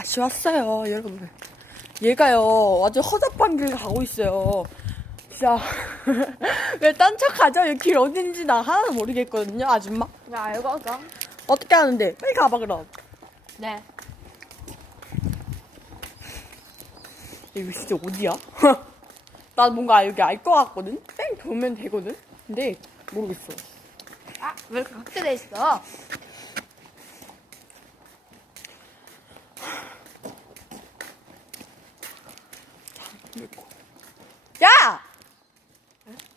다시 왔어요, 여러분. 얘가요, 아주 허접한 길을 가고 있어요. 진짜. 왜 딴척 하죠? 여기 길 어딘지 나 하나도 모르겠거든요, 아줌마. 야, 알고 가. 어떻게 하는데? 빨리 가봐, 그럼. 네. 이거 진짜 어디야? 난 뭔가 여기 알 것 같거든? 뺑 돌면 되거든? 근데 모르겠어. 아, 왜 이렇게 각재돼 있어? 야!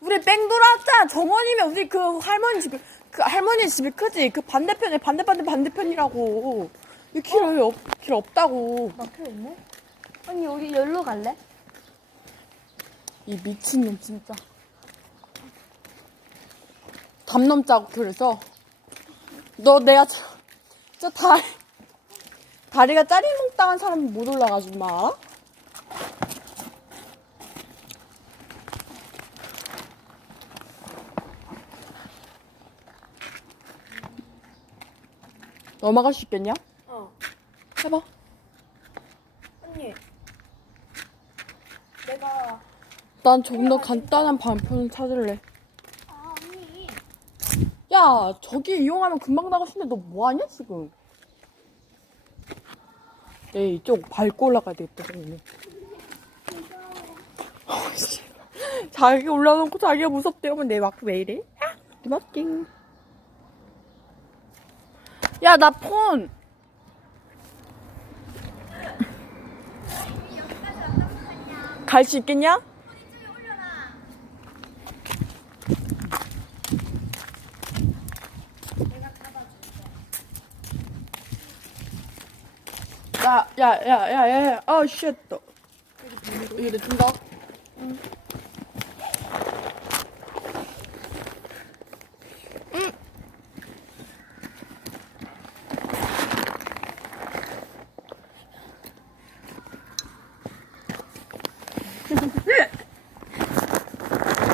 우리 뺑 돌아왔잖아. 정원이면 우리 그 할머니 집이, 그 할머니 집이 크지? 그 반대편에 반대반대 반대편이라고. 여기 길, 없, 길 없다고. 막혀 있네? 언니, 우리 여기로 갈래? 이 미친놈 진짜. 담 넘자고 그래서 너 내가 저, 저 다리 다리가 짜리몽 당한 사람 못 올라가지 마. 넘어갈 수 있겠냐? 어. 해봐. 언니. 내가. 난 좀 더 간단한 반편을 찾을래. 아, 언니. 야, 저기 이용하면 금방 나갈 수 있는데 너 뭐하냐, 지금? 네, 이쪽 밟고 올라가야 되겠다, 저기는. 어, 씨. 자기 올라놓고 자기가 무섭대 하면 내 마크 왜 이래? 아, 고맙징. 야, 나 폰! 갈 수 있겠냐? 야, 야, 야, 야, 야, 야, 아, 쉣, 너. 이거 준다? 응.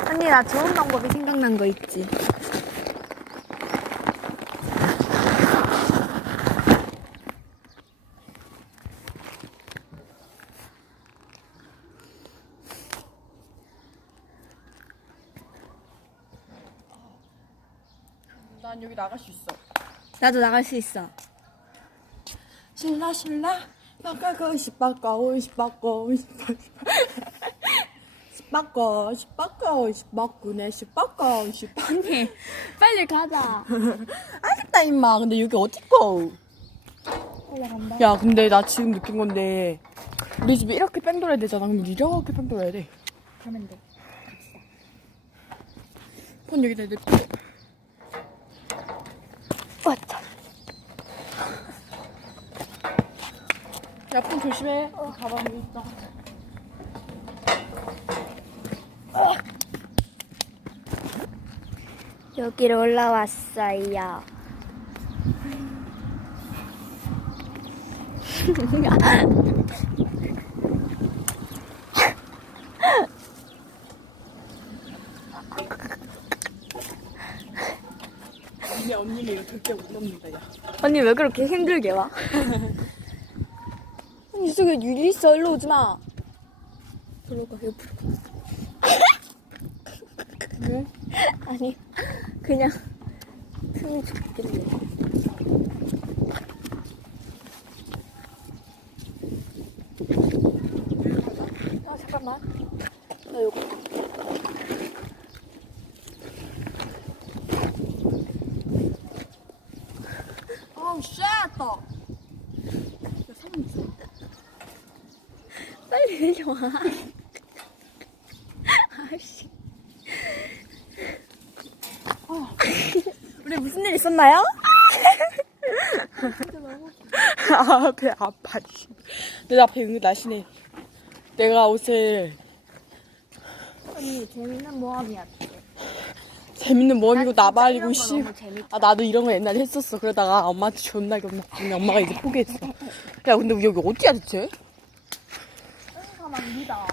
언니, 나 좋은 방법이 생각난 거 있지. 난 여기 나갈 수 있어. 나도 나갈 수 있어. 신라, 신라, 바꿔고 싶바꿔, 싶바꿔, 싶바꿔. 싶바꿔, 싶바꿔, 싶바꾸네, 싶바꿔, 싶바꿔. 언니, 빨리 가자. 알겠다, 임마. 근데 여기 어디고? 올라간다. 야, 근데 나 지금 느낀 건데, 우리 집이 이렇게 뺑 돌아야 되잖아. 그럼 이렇게 뺑 돌아야 돼. 가면 돼. 폰 여기다 냅둬. 왔다. 야, 폰 조심해. 어, 가방 여기 있다. 여기로 올라왔어요. 니네 언니는 이거 절대 못 넘는다, 야. 언니 왜 그렇게 힘들게 와? 언니 저기 유리 있어 일로 오지 마. 저로 가 옆으로. 왜? 아니 그냥 틈이 좁길래. 아 잠깐만. 나 요거. 쉣! 빨리 내려와. 아씨. 우리 무슨 일 있었나요? 아, 배 아파. 씨. 내 앞에 은근 나시네. 내가 옷을 언니 재밌는 모험이야. 재밌는 모험이고 난 진짜 나발이고 이런 거 씨. 너무 재밌다. 아 나도 이런 거 옛날에 했었어. 그러다가 엄마한테 존나 욕먹더니 엄마가 이제 포기했어. 야 근데 여기 어디야 대체? 사람 믿어.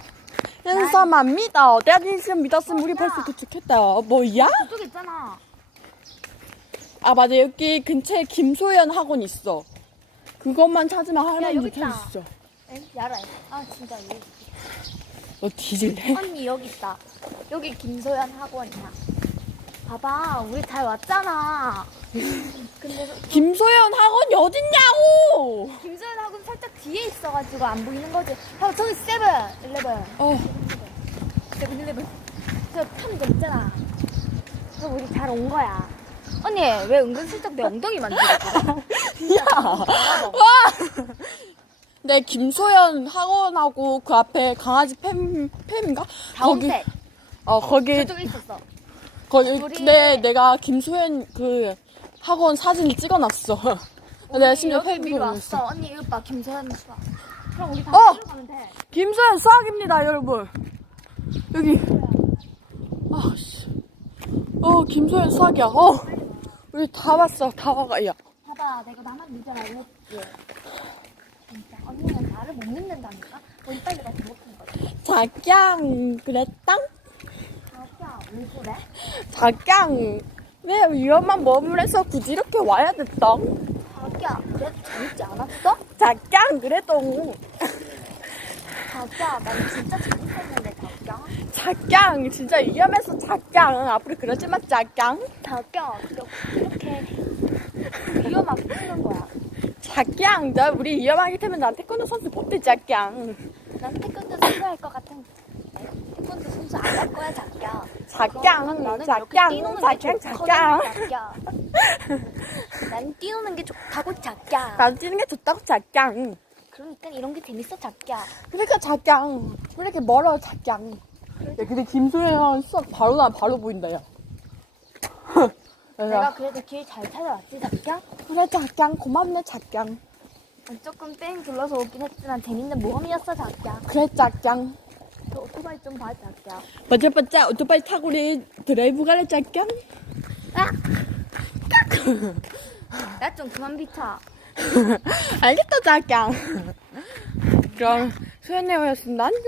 현서만 믿어. 내가 진심 믿었으면 우리 벌써 도착했다. 뭐야? 저쪽 있잖아. 아 맞아 여기 근처에 김소연 학원 있어. 그것만 찾으면 할머니 있다. 찾을 수 있어. 에? 야라. 아 진짜 여기. 너 뒤질래? 언니 여기 있다. 여기 김소연 학원이야. 봐봐, 우리 잘 왔잖아. 근데 김소연 학원이 어딨냐고! 김소연 학원 살짝 뒤에 있어가지고 안 보이는 거지. 아, 저기 세븐, 일레븐, 어, 세븐 일레븐. 저 편의점 있잖아. 그래서 우리 잘 온 거야. 언니, 왜 은근슬쩍 내 엉덩이 만지고 그래? 야! 와! 내 김소연 학원하고 그 앞에 강아지 팸, 팸인가? 다운팩. 어, 거기, 저쪽에 있었어. 거기, 우리- 근데 내가 김소연 그 학원 사진을 찍어놨어. 내가 심지어 여기 미리 페이북에 올렸어. 왔어. 언니, 이거 봐. 김소연 수학. 그럼 우리 다 어! 어! 가면 돼. 김소연 수학입니다, 여러분. 여기. 아, 씨. 어, 김소연 수학이야. 어. 우리 다 왔어, 다 와가, 야. 봐봐, 내가 나만. 이랬지. 진짜 언니는 나를 못 늦는다니까? 우리 빨리 가서 못한 거지. 자짱, 그랬당? 자기야, 왜 그래? 자짱. 왜 위험한 머물에서 굳이 이렇게 와야 됐당? 자기야, 그래도 재밌지 않았어? 자짱, 그래도. 자기야, 난 진짜 재밌었는데, 자짱, 진짜 위험해서 자짱. 앞으로 그러지 마, 자짱. 자기야, 이렇게 위험하게 쓰는 거야. 자짱, 나 우리 위험하기 때문에 나 태권도 선수 못해, 자짱. 난 태권도 선수 할 것 같은 태권도 선수 안 할 거야, 나는 이렇게 뛰노는 게 자짱, 좋거든, 자짱. 자기야. 난 뛰노는 게 좋다고, 자기야. 난 뛰는 게 좋다고, 자짱. 그러니까 이런 게 재밌어, 자기야. 그러니까 자짱. 왜 이렇게 멀어, 자짱. 야, 근데 김소연 수학 바로 나 바로 보인다, 야. 내가 그래도 길 잘 찾아왔지, 자기야? 그래, 자짱. 고맙네, 자짱. 조금 뺑 둘러서 오긴 했지만 재밌는 모험이었어, 자기야. 그래, 자짱. 저 오토바이 좀 봐, 자기야. 반짝반짝 오토바이 타고 우리 드라이브 가래, 자짱. 아! 나 좀 그만 비켜. 알겠다, 자짱. 그럼, 소연네오였습니다. 안녕.